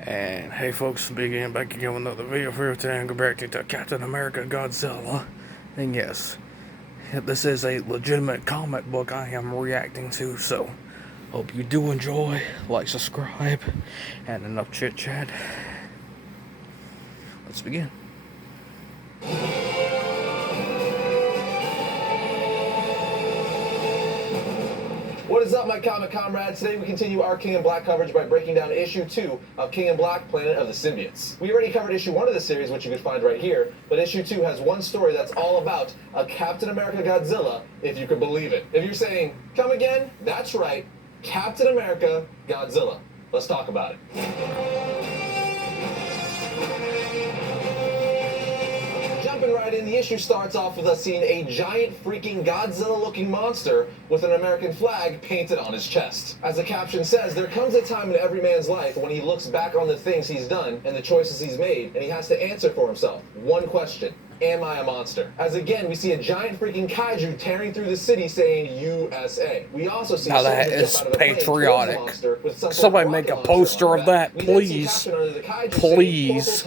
And hey folks, begin back again with another video for you today and go back to Captain America Godzilla. And yes, this is a legitimate comic book I am reacting to, so hope you do enjoy, like, subscribe, and enough chit chat. Let's begin. What is up, my comic comrades? Today we continue our King in Black coverage by breaking down issue 2 of King in Black, Planet of the Symbiotes. We already covered issue 1 of the series, which you can find right here, but issue 2 has one story that's all about a Captain America Godzilla, if you could believe it. If you're saying, come again? That's right, Captain America Godzilla. Let's talk about it. Jumping right in, the issue starts off with us seeing a giant freaking Godzilla-looking monster with an American flag painted on his chest. As the caption says, there comes a time in every man's life when he looks back on the things he's done and the choices he's made, and he has to answer for himself. One question. Am I a monster? As again, we see a giant freaking kaiju tearing through the city saying USA. We also see now that is patriotic. Somebody make a poster of that, please. Please.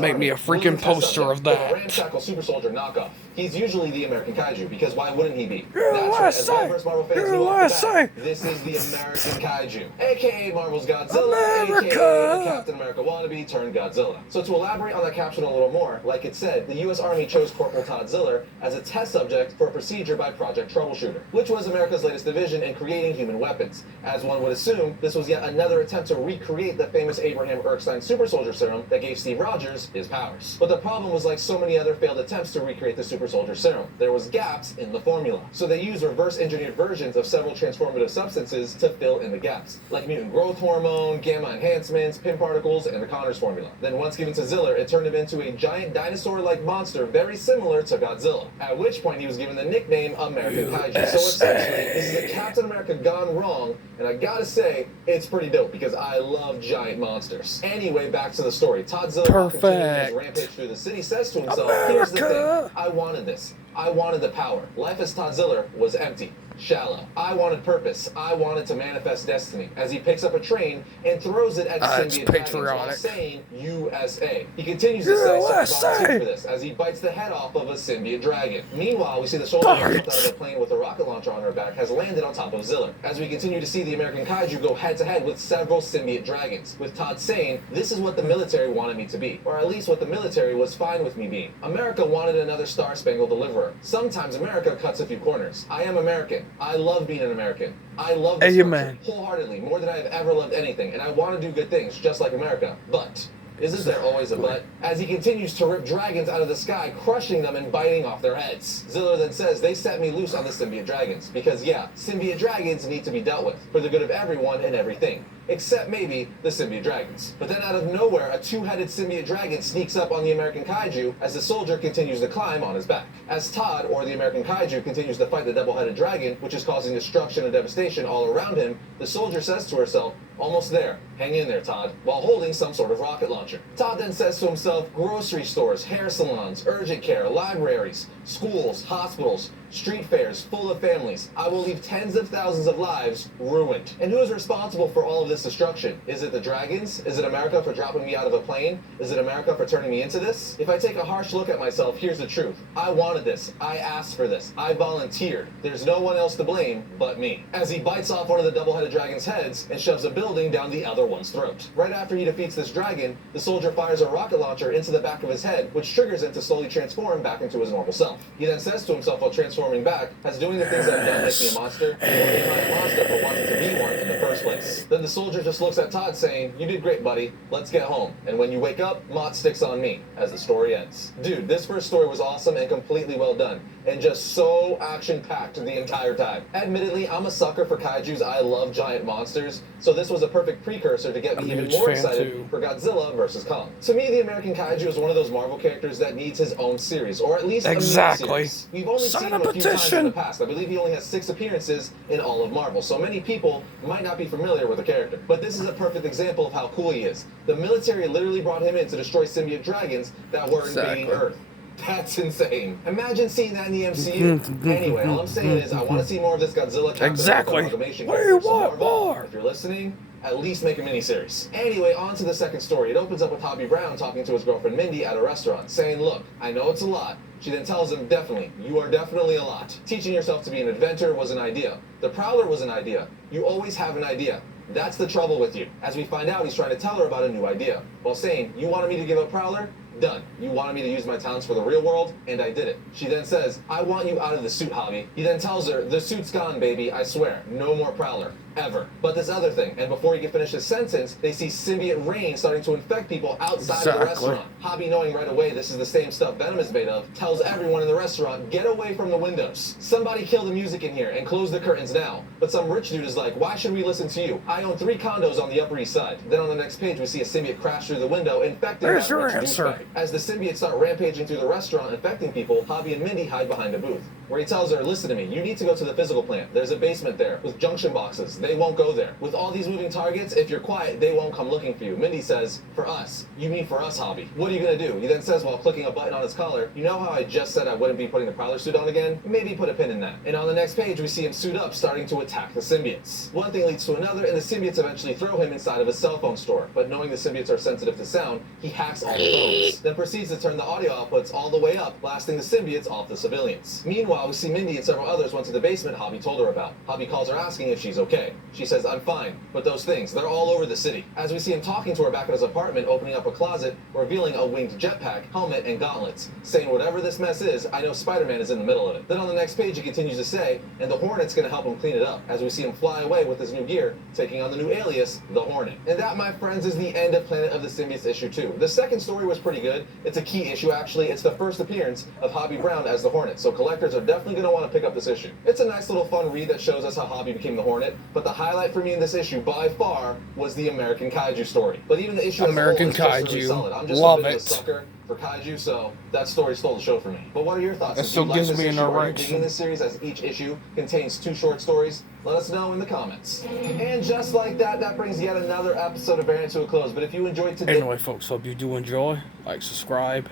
Make me a freaking poster of that. Ramshackle super soldier knockoff. He's usually the American kaiju, because why wouldn't he be? USA! USA! This is the American kaiju, aka Marvel's Godzilla, aka Captain America wannabe turned Godzilla. So to elaborate on that caption a little more, like it said, the U.S. Army chose Corporal Todd Ziller as a test subject for a procedure by Project Troubleshooter, which was America's latest division in creating human weapons. As one would assume, this was yet another attempt to recreate the famous Abraham Erskine super soldier serum that gave Steve Rogers his powers. But the problem was, like so many other failed attempts to recreate the super soldier serum, there was gaps in the formula. So they used reverse engineered versions of several transformative substances to fill in the gaps, like mutant growth hormone, gamma enhancements, pin particles, and the Connors formula. Then once given to Ziller, it turned him into a giant dinosaur-like monster very similar to Godzilla, at which point he was given the nickname American Kaiju. So essentially, this is a Captain America gone wrong, and I gotta say, it's pretty dope because I love giant monsters. Anyway, back to the story. Todd Ziller, continuing his rampage through the city, says to himself, here's the thing, I wanted this. I wanted the power. Life as Todd Ziller was empty, shallow. I wanted purpose. I wanted to manifest destiny. As he picks up a train and throws it at the symbiote dragons while saying USA. He continues to say something for this as he bites the head off of a symbiote dragon. Meanwhile, we see the soldier who jumped out of a plane with a rocket launcher on her back has landed on top of Ziller. As we continue to see the American kaiju go head to head with several symbiote dragons, with Todd saying, this is what the military wanted me to be, or at least what the military was fine with me being. America wanted another Star-Spangled Deliverer. Sometimes America cuts a few corners. I am American. I love being an American. I love this country wholeheartedly, more than I have ever loved anything, and I want to do good things, just like America. But isn't there always a but? As he continues to rip dragons out of the sky, crushing them and biting off their heads. Ziller then says, they set me loose on the symbiote dragons, because yeah, symbiote dragons need to be dealt with, for the good of everyone and everything. Except maybe the symbiote dragons. But then out of nowhere, a two-headed symbiote dragon sneaks up on the American kaiju as the soldier continues to climb on his back. As Todd, or the American kaiju, continues to fight the double-headed dragon, which is causing destruction and devastation all around him, the soldier says to herself, almost there, hang in there, Todd, while holding some sort of rocket launcher. Todd then says to himself, grocery stores, hair salons, urgent care, libraries, schools, hospitals, street fairs full of families. I will leave tens of thousands of lives ruined. And who is responsible for all of this destruction? Is it the dragons? Is it America for dropping me out of a plane? Is it America for turning me into this? If I take a harsh look at myself, here's the truth. I wanted this. I asked for this. I volunteered. There's no one else to blame but me. As he bites off one of the double-headed dragon's heads and shoves a building down the other one's throat. Right after he defeats this dragon, the soldier fires a rocket launcher into the back of his head, which triggers him to slowly transform back into his normal self. He then says to himself while transforming back, has doing the things I've done make me a monster, or am I a monster for wanting to be one in the first place? Then the soldier just looks at Todd saying, you did great, buddy, let's get home. And when you wake up, Mott sticks on me, as the story ends. Dude, this first story was awesome and completely well done, and just so action-packed the entire time. Admittedly, I'm a sucker for kaijus. I love giant monsters, so this was a perfect precursor to get me even more excited for Godzilla vs. Kong. To me, the American kaiju is one of those Marvel characters that needs his own series, or at least a mini-series. We've only seen him a few times in the past. I believe he only has 6 appearances in all of Marvel, so many people might not be familiar with the character. But this is a perfect example of how cool he is. The military literally brought him in to destroy symbiote dragons that were invading Earth. That's insane. Imagine seeing that in the MCU. Anyway, all I'm saying is I want to see more of this Godzilla Captain America amalgamation. What do you want Marvel, more? if you're listening, At least make a miniseries. Anyway, on to the second story. It opens up with Hobby Brown talking to his girlfriend Mindy at a restaurant, saying, look, I know it's a lot. She then tells him, definitely, you are definitely a lot. Teaching yourself to be an inventor was an idea. The Prowler was an idea. You always have an idea. That's the trouble with you. As we find out, he's trying to tell her about a new idea, while saying, you wanted me to give up Prowler? Done. You wanted me to use my talents for the real world, and I did it. She then says, I want you out of the suit, Hobby. He then tells her, the suit's gone, baby, I swear. No more Prowler. Ever. But this other thing, and before he can finish his sentence, they see symbiote rain starting to infect people outside of the restaurant. Hobby, knowing right away this is the same stuff Venom is made of, tells everyone in the restaurant, get away from the windows. Somebody kill the music in here and close the curtains now. But some rich dude is like, why should we listen to you? I own 3 condos on the Upper East Side. Then on the next page, we see a symbiote crash through the window, infecting that rich douchebag. As the symbiotes start rampaging through the restaurant, infecting people, Hobby and Mindy hide behind a booth, where he tells her, listen to me, you need to go to the physical plant. There's a basement there with junction boxes. They won't go there. With all these moving targets, if you're quiet, they won't come looking for you. Mindy says, for us. You mean for us, Hobby. What are you gonna do? He then says while clicking a button on his collar, you know how I just said I wouldn't be putting the Prowler suit on again? Maybe put a pin in that. And on the next page, we see him suit up, starting to attack the symbiotes. One thing leads to another, and the symbiotes eventually throw him inside of a cell phone store. But knowing the symbiotes are sensitive to sound, he hacks all the phones. Then proceeds to turn the audio outputs all the way up, blasting the symbiotes off the civilians. Meanwhile, we see Mindy and several others went to the basement Hobby told her about. Hobby calls her asking if she's okay. She says, I'm fine, but those things, they're all over the city. As we see him talking to her back in his apartment, opening up a closet, revealing a winged jetpack, helmet, and gauntlets, saying whatever this mess is, I know Spider-Man is in the middle of it. Then on the next page he continues to say, and the Hornet's gonna help him clean it up, as we see him fly away with his new gear, taking on the new alias, the Hornet. And that, my friends, is the end of Planet of the Symbiotes issue 2. The second story was pretty good. It's a key issue, actually. It's the first appearance of Hobby Brown as the Hornet, so collectors are definitely gonna want to pick up this issue. It's a nice little fun read that shows us how Hobby became the Hornet, but the highlight for me in this issue, by far, was the American Kaiju story. But even the issue American as a whole is Kaiju. just really solid. I'm just Love a bit of a it. sucker for Kaiju, so that story stole the show for me. But what are your thoughts? It Did still you like gives this me an issue? Are you erection. digging this series as each issue contains 2 short stories? Let us know in the comments. And just like that, that brings yet another episode of Variant to a close. But if you enjoyed today... Anyway, folks, hope you do enjoy. Like, subscribe.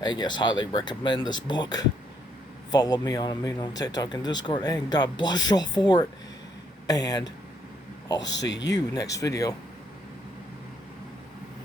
And yes, highly recommend this book. Follow me on TikTok and Discord. And God bless y'all for it. And I'll see you next video.